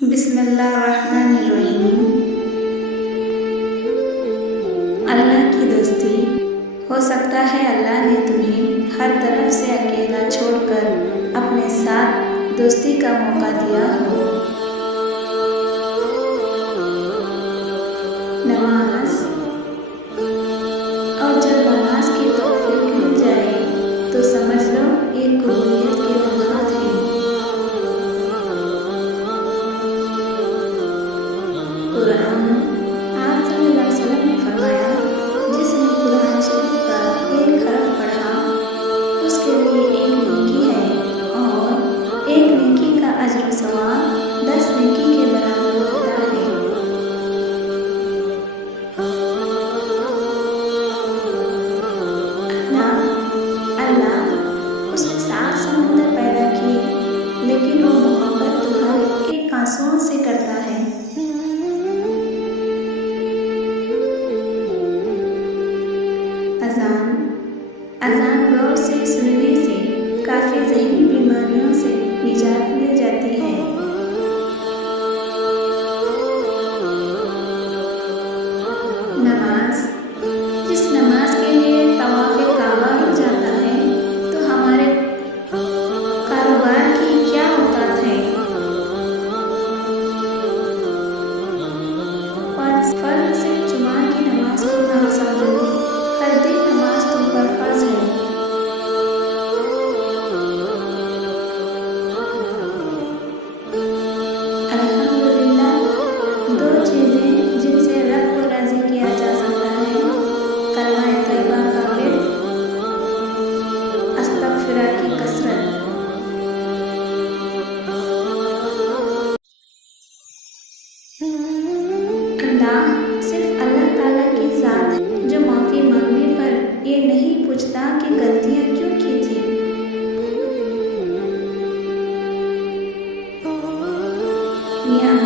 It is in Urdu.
بسم اللہ الرحمن الرحیم۔ اللہ کی دوستی۔ ہو سکتا ہے اللہ نے تمہیں ہر طرف سے اکیلا چھوڑ کر اپنے ساتھ دوستی کا موقع دیا ہو۔ نماز، اور جب نماز کی توفیق مل جائے تو سمجھ لو یہ قبولیت کے لمحات ہیں۔ قرآن، آپ صلی اللہ علیہ وسلم نے فرمایا، جس نے قرآن شریف کا ایک حرف پڑھا اس کے لیے ایک نیکی ہے، اور ایک نیکی کا اجر و ثواب 10 نیکی کے برابر ہوتا ہے۔ اللہ اس نے 7 سمندر پیدا کیے، لیکن وہ محبت تو ہر ایک آنسوؤں سے کرتا ہے۔ اذان غور سے سننے سے کافی ذہنی بیماریوں سے نجات مل جاتی ہے۔ نماز، جس نماز کے لیے طواف کعبہ ہو جاتا ہے تو ہمارے کاروبار کی کیا اوقات ہے۔ فرض سے جمعہ کی نماز کو نہ سمجھو، ہر دن نماز تم پر فرض ہے۔ الحمدللہ، 2 چیزیں جن سے رب کو راضی کیا جا سکتا ہے: کلمہ طیبہ کا ورد، استغفار کی کثرت۔ صرف اللہ تعالیٰ کی ذات ہے جو معافی مانگنے پر یہ نہیں پوچھتا کہ غلطیاں کیوں کی تھی۔ میاں